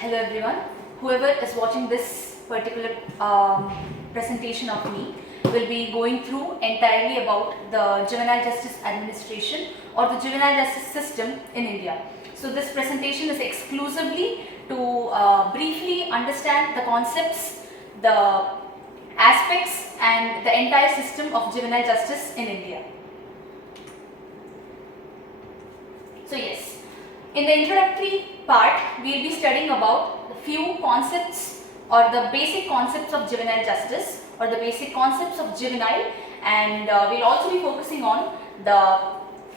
Hello everyone. Whoever is watching this particular presentation of me will be going through entirely about the Juvenile Justice Administration or the Juvenile Justice System in India. So this presentation is exclusively to briefly understand the concepts, the aspects and the entire system of juvenile justice in India. So yes, in the introductory part, we will be studying about the few concepts or the basic concepts of juvenile justice or the basic concepts of juvenile, and we will also be focusing on the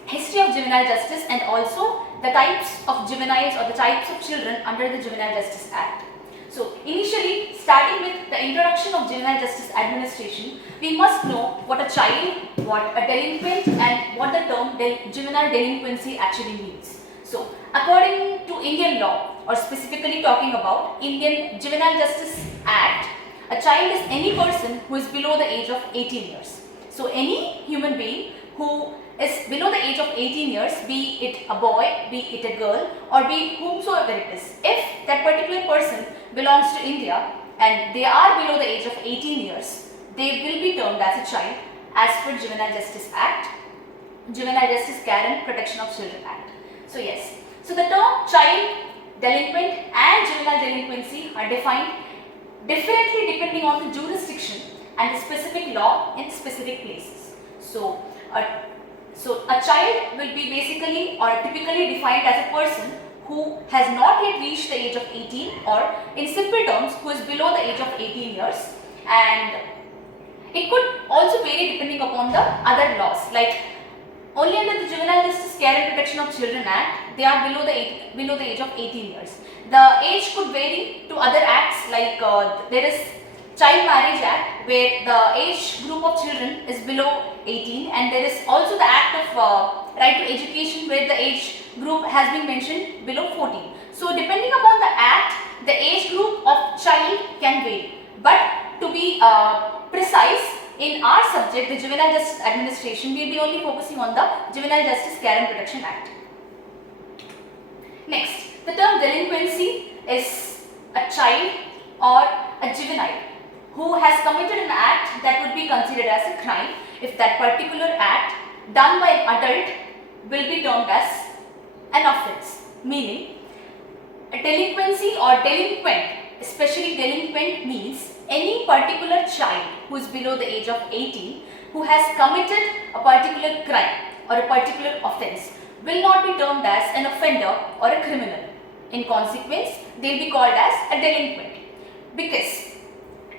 history of juvenile justice and also the types of juveniles or the types of children under the Juvenile Justice Act. So initially, starting with the introduction of Juvenile Justice Administration, we must know what a child, what a delinquent and what the term juvenile delinquency actually means. So according to Indian law, or specifically talking about Indian Juvenile Justice Act, a child is any person who is below the age of 18 years. So any human being who is below the age of 18 years, be it a boy, be it a girl or be whomsoever it is, if that particular person belongs to India and they are below the age of 18 years, they will be termed as a child as per Juvenile Justice Act, Juvenile Justice Care and Protection of Children Act. So yes, so the term child, delinquent and juvenile delinquency are defined differently depending on the jurisdiction and the specific law in specific places. So a child will be basically or typically defined as a person who has not yet reached the age of 18, or in simple terms who is below the age of 18 years, and it could also vary depending upon the other laws. Like only under the Juvenile Justice Care and Protection of Children Act, they are below the age of 18 years. The age could vary to other acts, like there is Child Marriage Act, where the age group of children is below 18, and there is also the Act of Right to Education, where the age group has been mentioned below 14. So depending upon the act, the age group of child can vary. But to be precise, in our subject, the Juvenile Justice Administration, we will be only focusing on the Juvenile Justice Care and Protection Act. Next, the term delinquency is a child or a juvenile who has committed an act that would be considered as a crime if that particular act done by an adult will be termed as an offence. Meaning, a delinquency or delinquent, especially delinquent, means any particular child who is below the age of 18 who has committed a particular crime or a particular offence will not be termed as an offender or a criminal. In consequence, they will be called as a delinquent, because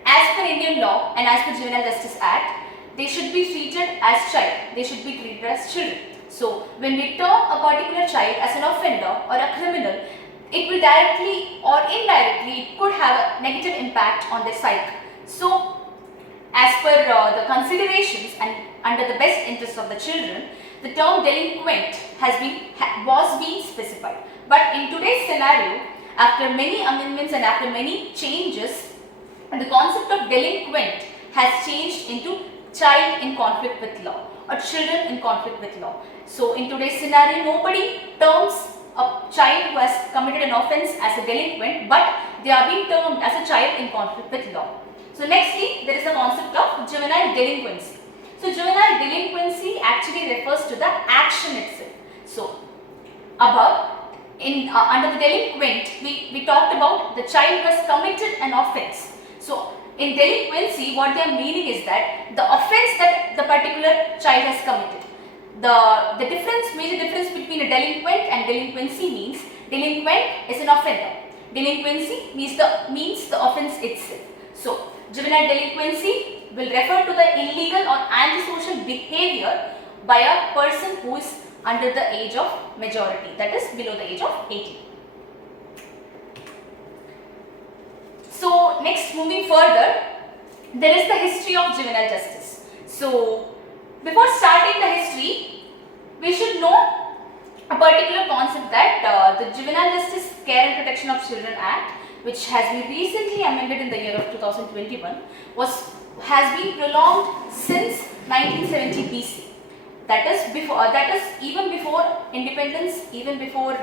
as per Indian law and as per Juvenile Justice Act, they should be treated as child, they should be treated as children. So when we term a particular child as an offender or a criminal, it will directly or indirectly, it could have a negative impact on their psyche. So as per the considerations and under the best interest of the children, the term delinquent was being specified. But in today's scenario, after many amendments and after many changes, the concept of delinquent has changed into child in conflict with law or children in conflict with law. So in today's scenario, nobody terms a child who has committed an offence as a delinquent, but they are being termed as a child in conflict with law. So nextly, there is the concept of juvenile delinquency. So juvenile delinquency actually refers to the action itself. So above, under the delinquent, we talked about the child who has committed an offence. So in delinquency, what they are meaning is that the offence that the particular child has committed. The major difference between a delinquent and delinquency means delinquent is an offender. Delinquency means the offence itself. So juvenile delinquency will refer to the illegal or antisocial behavior by a person who is under the age of majority, that is below the age of 18. So next, moving further, there is the history of juvenile justice. So before starting the history, we should know a particular concept that the Juvenile Justice Care and Protection of Children Act, which has been recently amended in the year of 2021, has been prolonged since 1970 BC. That is even before independence, even before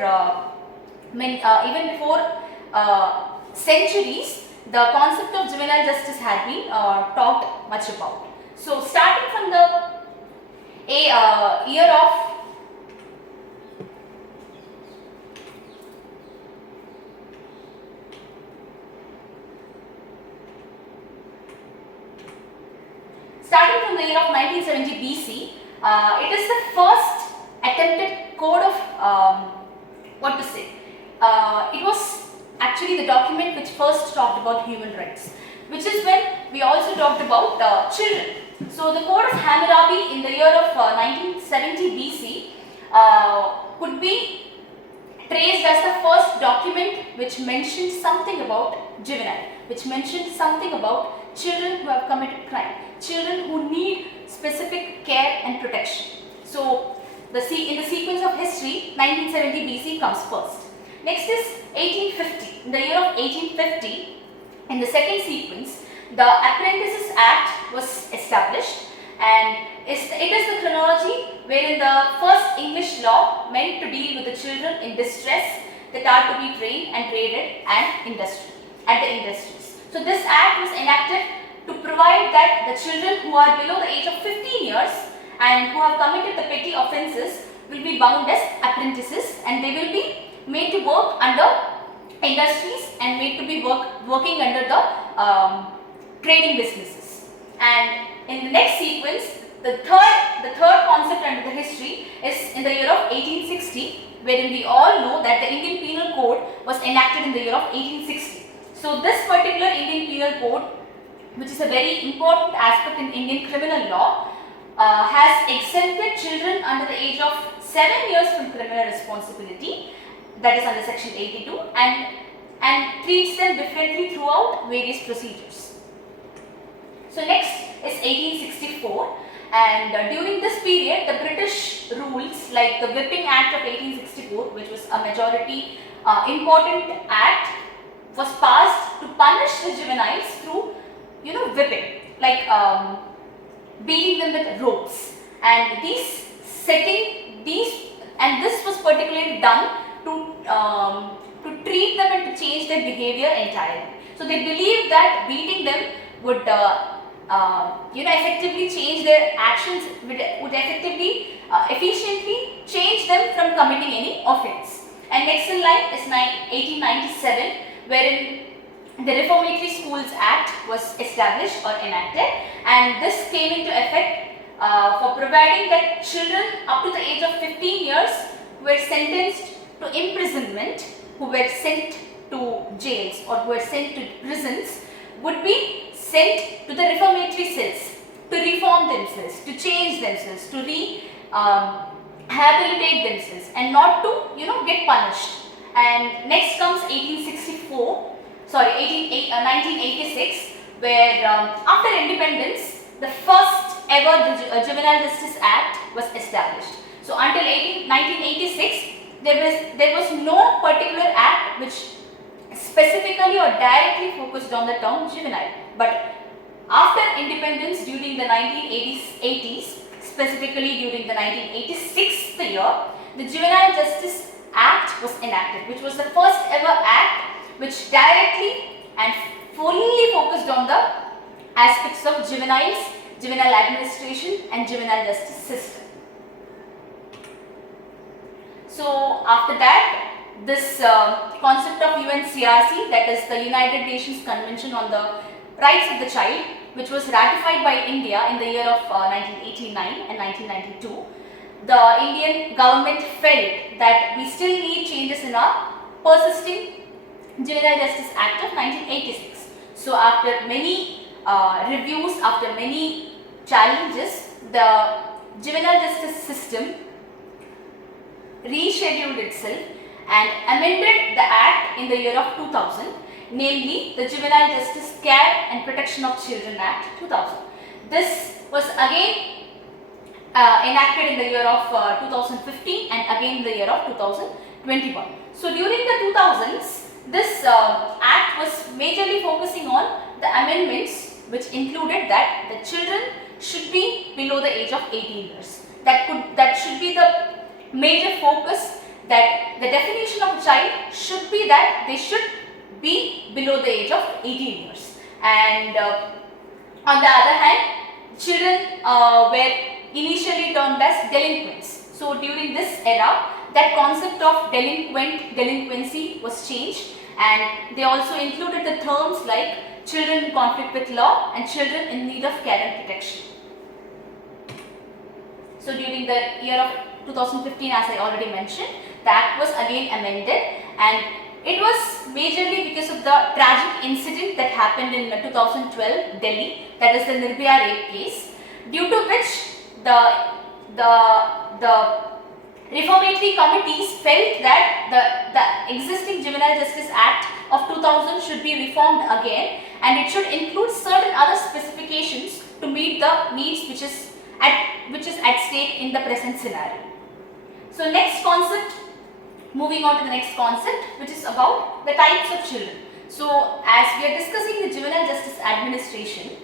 centuries, the concept of juvenile justice had been talked much about. So starting from the year of starting from the year of 1970 BC, it is the first attempted code of what to say. It was actually the document which first talked about human rights, which is when we also talked about children. So the Code of Hammurabi in the year of 1970 BC could be traced as the first document which mentioned something about juvenile, which mentioned something about children who have committed crime, children who need specific care and protection. So in the sequence of history, 1970 BC comes first. Next is 1850. In the year of 1850, in the second sequence, the Apprentices Act was established, and it is the chronology wherein the first English law meant to deal with the children in distress that are to be trained and traded at the industries. So this act was enacted to provide that the children who are below the age of 15 years and who have committed the petty offences will be bound as apprentices, and they will be made to work under industries and made to be working under the trading businesses. And in the next sequence, the third concept under the history is in the year of 1860, wherein we all know that the Indian Penal Code was enacted in the year of 1860. So this particular Indian Penal Code, which is a very important aspect in Indian criminal law, has exempted children under the age of 7 years from criminal responsibility, that is under section 82, and treats them differently throughout various procedures. So next is 1864, and during this period the British rules like the Whipping Act of 1864, which was a majority important act, was passed to punish the juveniles through whipping, like beating them with ropes, and this was particularly done to treat them and to change their behavior entirely. So they believed that beating them would effectively change their actions, would effectively efficiently change them from committing any offense. And next in line is 1897, wherein the Reformatory Schools Act was established or enacted, and this came into effect for providing that children up to the age of 15 years who were sentenced to imprisonment, who were sent to jails or who were sent to prisons, would be sent to the reformatory cells to reform themselves, to change themselves, to rehabilitate themselves, and not to get punished. And next comes 1986, where after independence, the first ever Juvenile Justice Act was established. So until 1986, there was no particular act which specifically or directly focused on the term juvenile. But after independence during the 1980s, specifically during the 1986 year, the Juvenile Justice Act was enacted, which was the first ever act which directly and fully focused on the aspects of juveniles, juvenile administration and juvenile justice system. So after that, this concept of UNCRC, that is the United Nations Convention on the Rights of the Child, which was ratified by India in the year of 1989 and 1992, the Indian government felt that we still need changes in our persisting Juvenile Justice Act of 1986. So after many reviews, after many challenges, the juvenile justice system rescheduled itself and amended the Act in the year of 2000, namely the Juvenile Justice Care and Protection of Children Act 2000. This was again enacted in the year of 2015 and again in the year of 2021. So during the 2000s, this act was majorly focusing on the amendments which included that the children should be below the age of 18 years. That should be the major focus, that the definition of a child should be that they should be below the age of 18 years. And on the other hand, children were initially termed as delinquents. So during this era, that concept of delinquency was changed, and they also included the terms like children in conflict with law and children in need of care and protection. So during the year of 2015, as I already mentioned, the act was again amended, and it was majorly because of the tragic incident that happened in 2012 Delhi, that is the Nirbhaya rape case, due to which the reformatory committees felt that the existing Juvenile Justice Act of 2000 should be reformed again, and it should include certain other specifications to meet the needs which is at stake in the present scenario. So next concept, moving on to the next concept, which is about the types of children. So as we are discussing the Juvenile Justice Administration,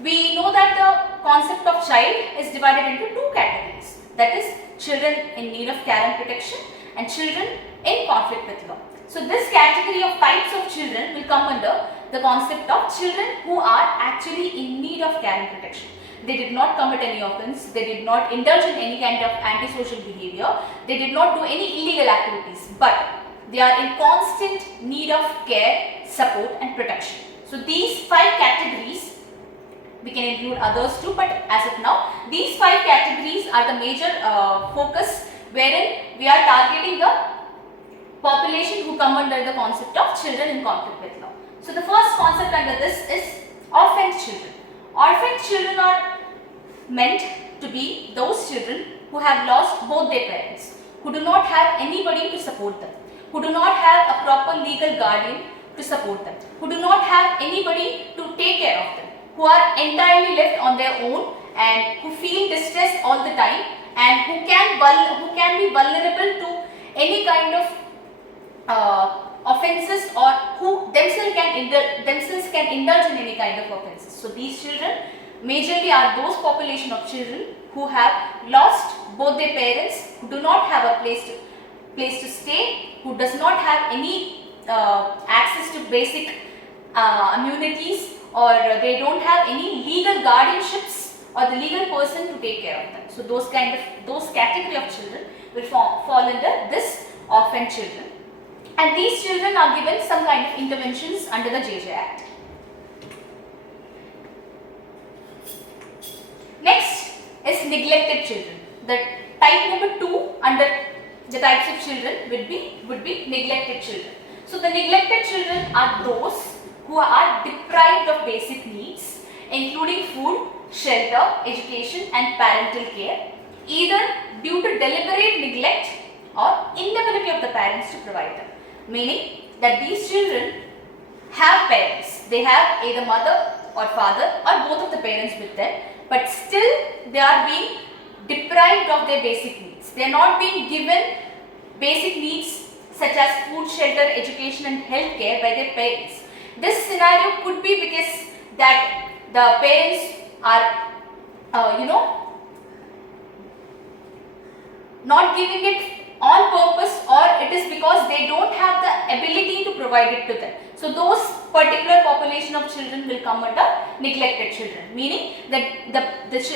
we know that the concept of child is divided into two categories, that is children in need of care and protection and children in conflict with law. So this category of types of children will come under the concept of children who are actually in need of care and protection. They did not commit any offense, they did not indulge in any kind of antisocial behavior, they did not do any illegal activities, but they are in constant need of care, support and protection. So these 5 categories, we can include others too, but as of now, these 5 categories are the major focus wherein we are targeting the population who come under the concept of children in conflict with law. So the first concept under this is orphaned children. Orphaned children are meant to be those children who have lost both their parents, who do not have anybody to support them, who do not have a proper legal guardian to support them, who do not have anybody to take care of them, who are entirely left on their own and who feel distressed all the time, and who can be vulnerable to any kind of offences, or who themselves can indulge in any kind of offences. So these children majorly are those population of children who have lost both their parents, who do not have a place to stay, who does not have any access to basic amenities, or they don't have any legal guardianships or the legal person to take care of them. So those category of children will fall under this orphan children, and these children are given some kind of interventions under the JJ Act. Next is neglected children. The type number 2 under the types of children would be neglected children. So the neglected children are those who are deprived of basic needs, including food, shelter, education and parental care, either due to deliberate neglect or inability of the parents to provide them. Meaning that these children have parents, they have either mother or father or both of the parents with them, but still they are being deprived of their basic needs. They are not being given basic needs such as food, shelter, education and health care by their parents. This scenario could be because that the parents are not giving it on purpose, or it is because they don't have the ability to provide it to them. So those particular population of children will come under neglected children, meaning that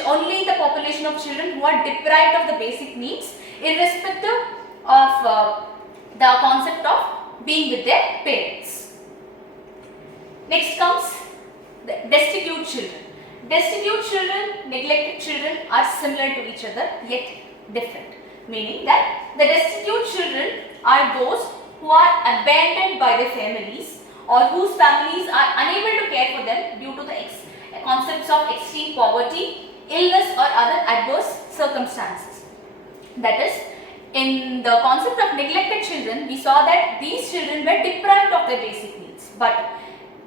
only the population of children who are deprived of the basic needs, irrespective of the concept of being with their parents. Next comes the destitute children. Destitute children, neglected children are similar to each other yet different, meaning that the destitute children are those who are abandoned by their families, or whose families are unable to care for them due to the concepts of extreme poverty, illness or other adverse circumstances. That is, in the concept of neglected children, we saw that these children were deprived of their basic needs, but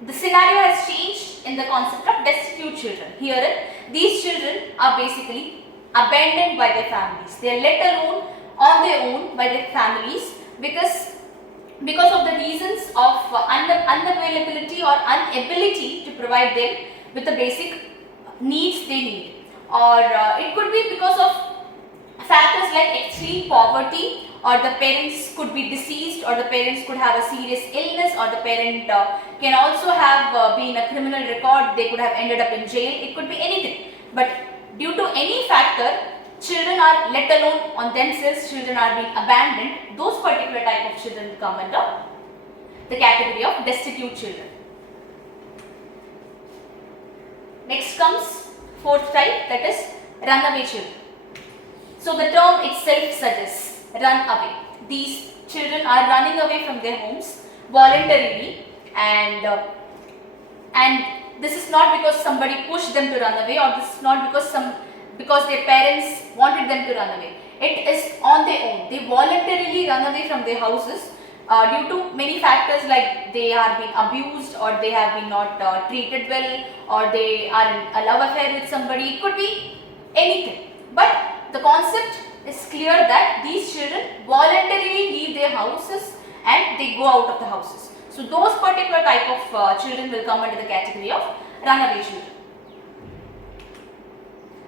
the scenario has changed in the concept of destitute children. Herein, these children are basically abandoned by their families. They are let alone on their own by their families because of the reasons of unavailability or inability to provide them with the basic needs they need, or it could be because of factors like extreme poverty or the parents could be deceased, or the parents could have a serious illness, or the parent can also have been a criminal record, they could have ended up in jail, it could be anything. But due to any factor, children are let alone on themselves, children are being abandoned, those particular type of children come under the category of destitute children. Next comes fourth type, that is runaway children. So the term itself suggests run away. These children are running away from their homes voluntarily, and this is not because somebody pushed them to run away, or this is not because their parents wanted them to run away. It is on their own. They voluntarily run away from their houses due to many factors, like they are being abused, or they have been not treated well, or they are in a love affair with somebody. It could be anything. But the concept is clear that these children voluntarily leave their houses and they go out of the houses. So those particular type of children will come under the category of runaway children.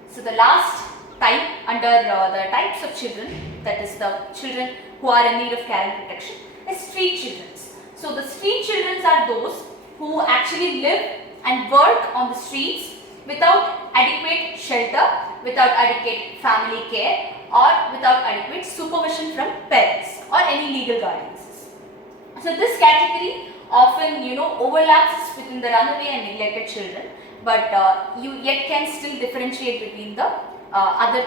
So the last type under the types of children, that is the children who are in need of care and protection, is street children. So the street children are those who actually live and work on the streets without adequate shelter, without adequate family care, or without adequate supervision from parents or any legal guardians. So this category often overlaps within the runaway and neglected children, but you yet can still differentiate between the other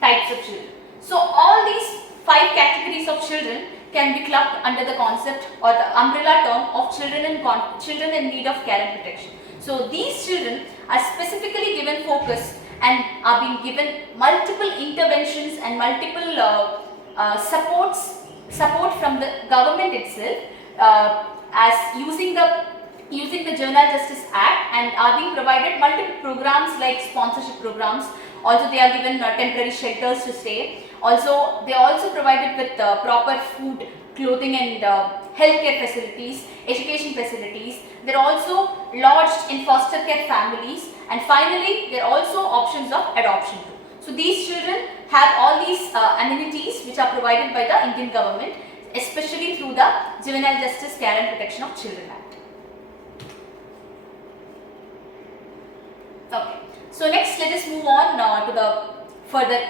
types of children. So all these 5 categories of children can be clubbed under the concept or the umbrella term of children in need of care and protection. So these children are specifically given focus and are being given multiple interventions and multiple support from the government itself, as using the Juvenile Justice Act, and are being provided multiple programs like sponsorship programs. Also, they are given temporary shelters to stay. Also, they are also provided with proper food, clothing, and healthcare facilities, education facilities. They are also lodged in foster care families, and finally, there are also options of adoption too. So these children have all these amenities which are provided by the Indian government, especially through the Juvenile Justice Care and Protection of Children Act. Okay. So next, let us move on to the further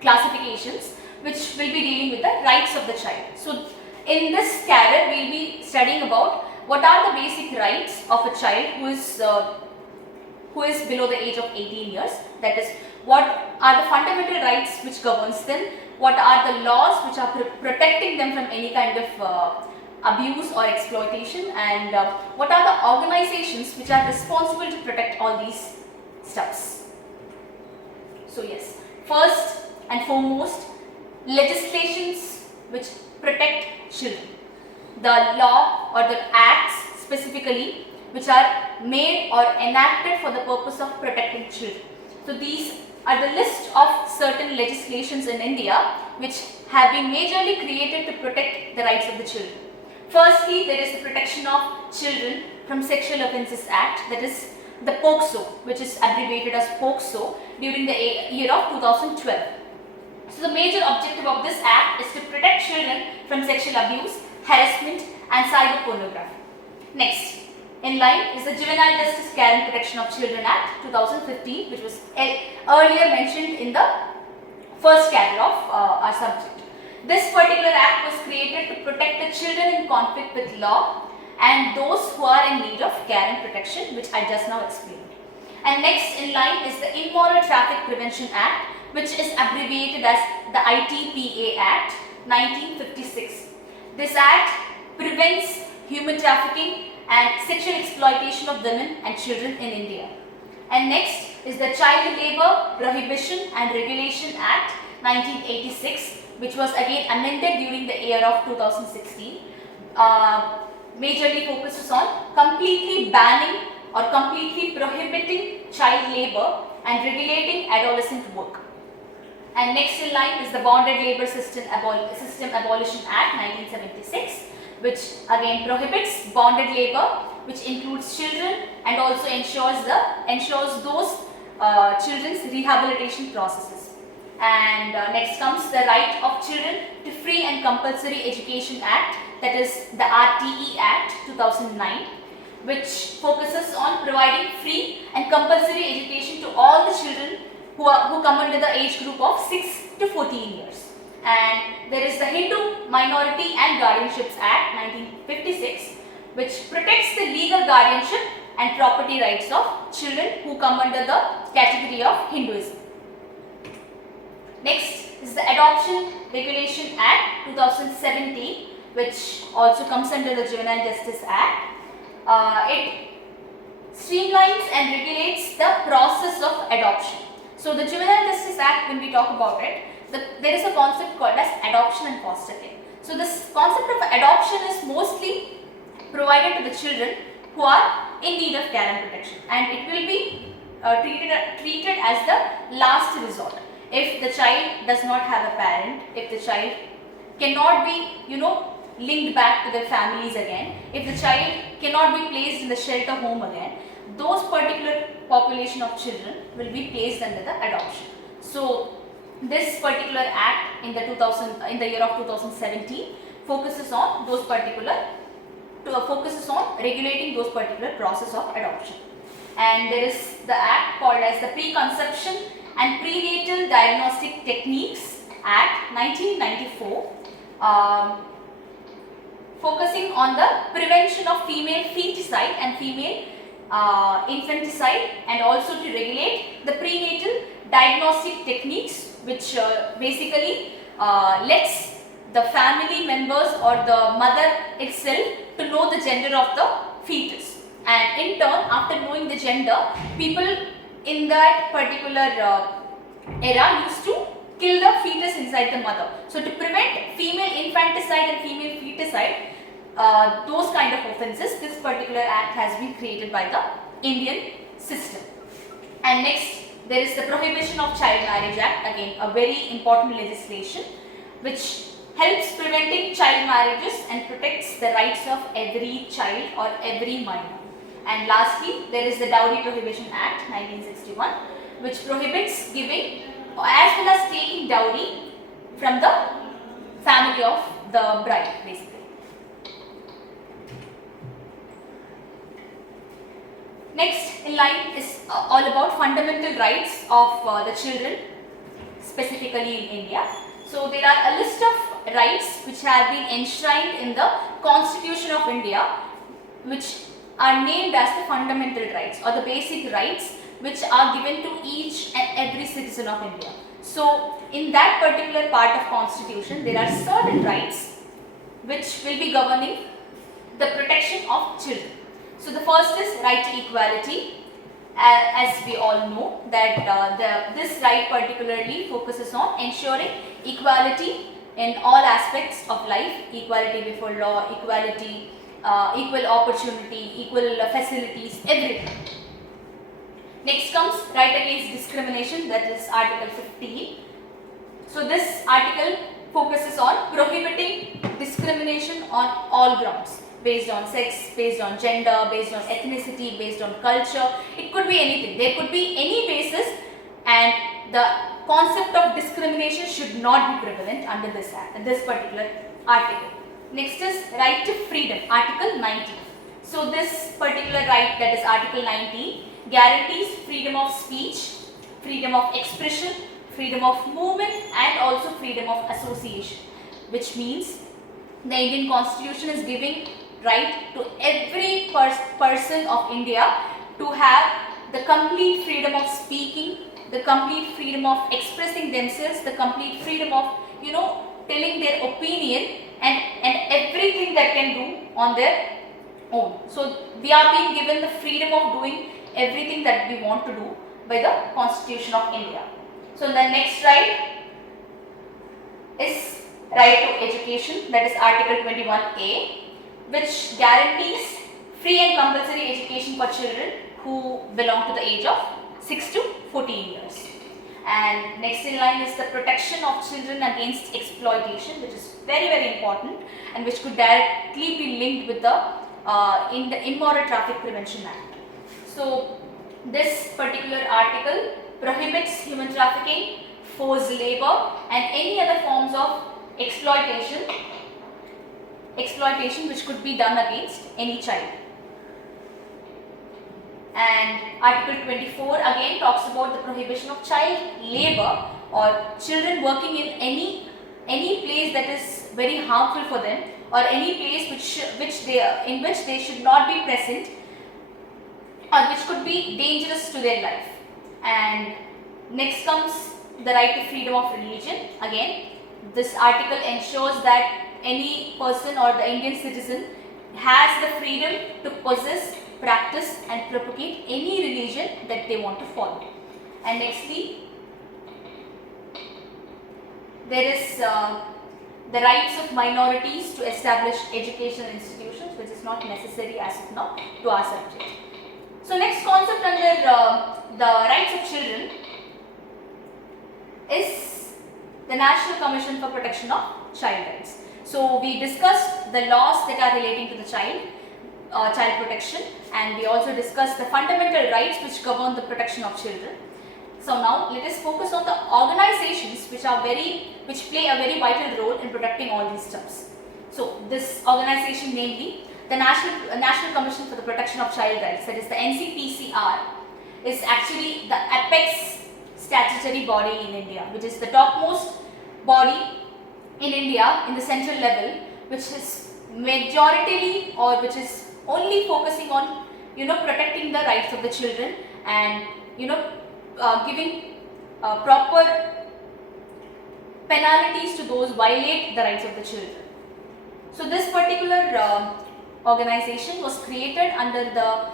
classifications, which will be dealing with the rights of the child. So in this cadre, we will be studying about what are the basic rights of a child who is below the age of 18 years. That is, what are the fundamental rights which governs them, what are the laws which are protecting them from any kind of abuse or exploitation, and what are the organizations which are responsible to protect all these stuffs. So yes, first and foremost, legislations which protect children. The law or the acts specifically which are made or enacted for the purpose of protecting children. So these are the list of certain legislations in India which have been majorly created to protect the rights of the children. Firstly, there is the Protection of Children from Sexual Offences Act, that is the POCSO, which is abbreviated as POCSO, during the year of 2012. So the major objective of this act is to protect children from sexual abuse, harassment, and cyber pornography. Next in line is the Juvenile Justice Care and Protection of Children Act 2015, which was earlier mentioned in the first cadre of our subject. This particular act was created to protect the children in conflict with law and those who are in need of care and protection, which I just now explained. And next in line is the Immoral Traffic Prevention Act, which is abbreviated as the ITPA Act 1956. This act prevents human trafficking and sexual exploitation of women and children in India. And next is the Child Labour Prohibition and Regulation Act 1986, which was again amended during the year of 2016. Majorly focuses on completely banning or completely prohibiting child labor and regulating adolescent work. And next in line is the Bonded Labour System Abolition Act 1976, which again prohibits bonded labor, which includes children and also ensures those children's rehabilitation processes. And next comes the Right of Children to Free and Compulsory Education Act, that is the RTE Act 2009, which focuses on providing free and compulsory education to all the children who come under the age group of 6 to 14 years. And there is the Hindu Minority and Guardianships Act 1956, which protects the legal guardianship and property rights of children who come under the category of Hinduism. Next is the Adoption Regulation Act 2017, which also comes under the Juvenile Justice Act. It streamlines and regulates the process of adoption. So the Juvenile Justice Act, when we talk about it, there is a concept called as adoption and foster care. So this concept of adoption is mostly provided to the children who are in need of care and protection, and it will be treated as the last resort. If the child does not have a parent, if the child cannot be, linked back to their families again, if the child cannot be placed in the shelter home again, those particular population of children will be placed under the adoption. So this particular act in the year of 2017 focuses on regulating those particular process of adoption. And there is the act called as the Preconception and Prenatal Diagnostic Techniques Act 1994, focusing on the prevention of female feticide and female infanticide, and also to regulate the prenatal diagnostic techniques, which basically lets the family members or the mother itself to know the gender of the fetus. And in turn, after knowing the gender, people in that particular era used to kill the fetus inside the mother. So to prevent female infanticide and female feticide, those kind of offences, this particular act has been created by the Indian system. And next, there is the Prohibition of Child Marriage Act, again a very important legislation which helps preventing child marriages and protects the rights of every child or every minor. And lastly, there is the Dowry Prohibition Act 1961, which prohibits giving as well as taking dowry from the family of the bride, basically. Next in line is all about fundamental rights of the children, specifically in India. So there are a list of rights which have been enshrined in the Constitution of India, which are named as the fundamental rights or the basic rights which are given to each and every citizen of India. So in that particular part of Constitution, there are certain rights which will be governing the protection of children. So the first is right to equality. As we all know that this right particularly focuses on ensuring equality in all aspects of life, equality before law, equality, equal opportunity, equal facilities, everything. Next comes right against discrimination, that is Article 15. So this article focuses on prohibiting discrimination on all grounds, based on sex, based on gender, based on ethnicity, based on culture. It could be anything. There could be any basis, and the concept of discrimination should not be prevalent under this act, this particular article. Next is right to freedom, Article 19. So this particular right, that is Article 19, guarantees freedom of speech, freedom of expression, freedom of movement, and also freedom of association, which means the Indian Constitution is giving right to every person of India to have the complete freedom of speaking, the complete freedom of expressing themselves, the complete freedom of telling their opinion and everything that can do on their own. So we are being given the freedom of doing everything that we want to do by the Constitution of India. So the next right is right to education, that is Article 21A, which guarantees free and compulsory education for children who belong to the age of 6 to 14 years. And next in line is the protection of children against exploitation, which is very, very important and which could directly be linked with the Immoral Traffic Prevention Act. So this particular article prohibits human trafficking, forced labor and any other forms of exploitation which could be done against any child. And Article 24 again talks about the prohibition of child labor or children working in any place that is very harmful for them, or any place in which they should not be present, or which could be dangerous to their life. And next comes the right to freedom of religion. Again, this article ensures that any person or the Indian citizen has the freedom to possess, practice and propagate any religion that they want to follow. And nextly, there is the rights of minorities to establish educational institutions, which is not necessary as of now to our subject. So next concept under the rights of children is the National Commission for Protection of Child Rights. So we discussed the laws that are relating to the child protection, and we also discussed the fundamental rights which govern the protection of children. So now let us focus on the organizations which play a very vital role in protecting all these terms. So this organization, mainly the National Commission for the Protection of Child Rights, that is the NCPCR, is actually the apex statutory body in India, which is the topmost body in India in the central level, which is majoritarily, or which is only focusing on protecting the rights of the children and giving proper penalties to those violate the rights of the children. So this particular organization was created under the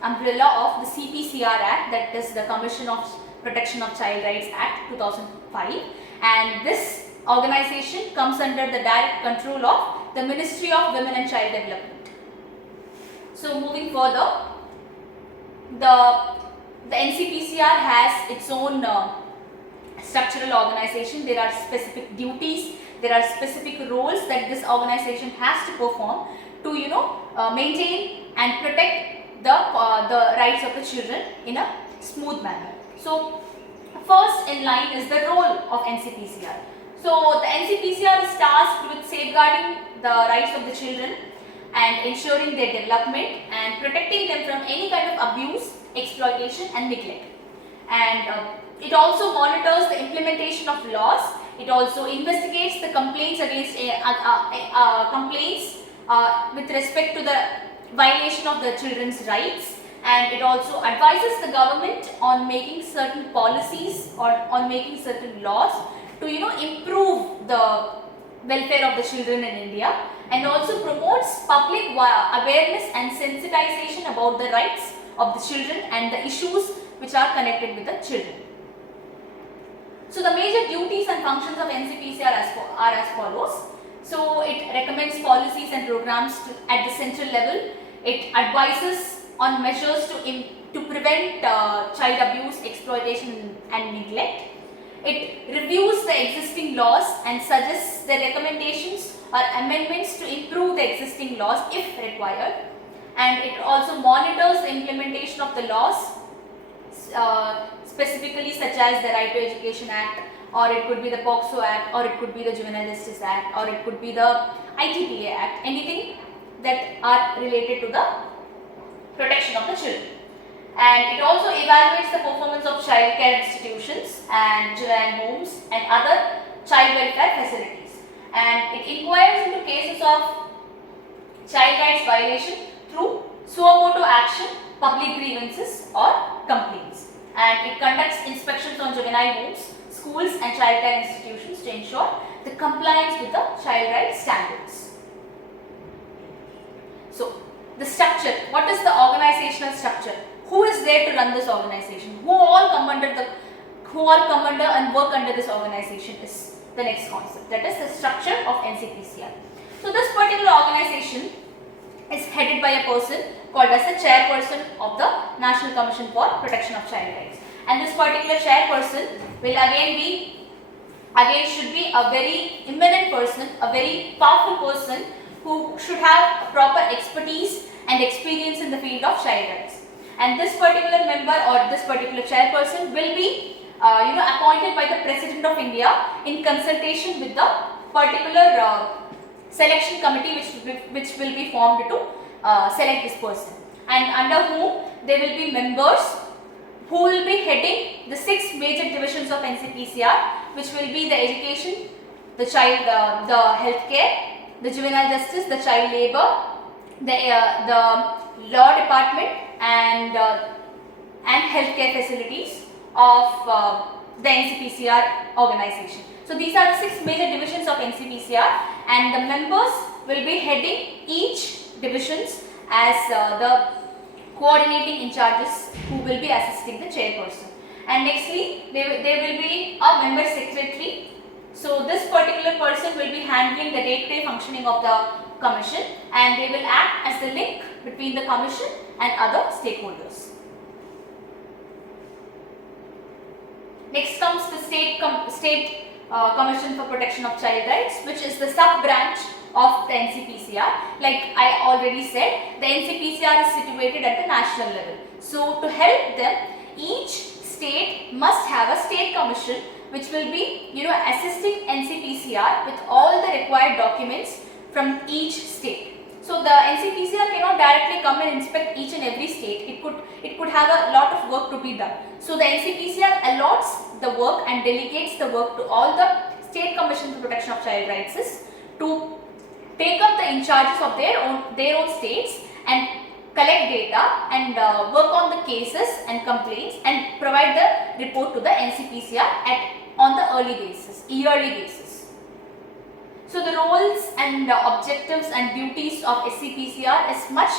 umbrella of the CPCR Act, that is the Commission of Protection of Child Rights Act 2005, and this organization comes under the direct control of the Ministry of Women and Child Development. So moving further, the NCPCR has its own structural organization. There are specific duties, there are specific roles that this organization has to perform to maintain and protect the rights of the children in a smooth manner. So first in line is the role of NCPCR. So the NCPCR is tasked with safeguarding the rights of the children and ensuring their development and protecting them from any kind of abuse, exploitation and neglect. And it also monitors the implementation of laws. It also investigates the complaints against with respect to the violation of the children's rights, and it also advises the government on making certain policies or on making certain laws to improve the welfare of the children in India, and also promotes public awareness and sensitization about the rights of the children and the issues which are connected with the children. So the major duties and functions of NCPCR are as follows. So it recommends policies and programs at the central level. It advises on measures to prevent child abuse, exploitation and neglect. It reviews the existing laws and suggests the recommendations or amendments to improve the existing laws if required. And it also monitors the implementation of the laws, specifically such as the Right to Education Act, or it could be the POCSO Act, or it could be the Juvenile Justice Act, or it could be the ITPA Act, anything that are related to the protection of the children. And it also evaluates the performance of child care institutions and juvenile homes and other child welfare facilities. And it inquires into cases of child rights violation through suo motu action, public grievances or complaints. And it conducts inspections on juvenile homes, schools and child care institutions to ensure the compliance with the child rights standards. So, the structure, what is the organizational structure? Who is there to run this organization? Who all come under and work under this organization is the next concept. That is the structure of NCPCR. So, this particular organization is headed by a person called as the chairperson of the National Commission for Protection of Child Rights. And this particular chairperson will should be a very eminent person, a very powerful person who should have a proper expertise and experience in the field of child rights. And this particular member or this particular chairperson will be appointed by the President of India in consultation with the particular selection committee which will be formed to select this person, and under whom there will be members who will be heading the 6 major divisions of NCPCR, which will be the education, the child, the healthcare, the juvenile justice, the child labor, the law department, and healthcare facilities of the NCPCR organization. So these are the 6 major divisions of NCPCR, and the members will be heading each divisions as the coordinating in charges who will be assisting the chairperson. And nextly, there will be a member secretary. So this particular person will be handling the day-to-day functioning of the commission, and they will act as the link between the commission and other stakeholders. Next comes the State Commission for Protection of Child Rights, which is the sub-branch of the NCPCR. Like I already said, the NCPCR is situated at the national level. So to help them, each state must have a state commission which will be assisting NCPCR with all the required documents from each state. So the NCPCR cannot directly come and inspect each and every state. It could have a lot of work to be done. So the NCPCR allots the work and delegates the work to all the State Commission for Protection of Child Rights to take up the in charges of their own states and collect data and work on the cases and complaints and provide the report to the NCPCR on the yearly basis. So the roles and objectives and duties of SCPCR is much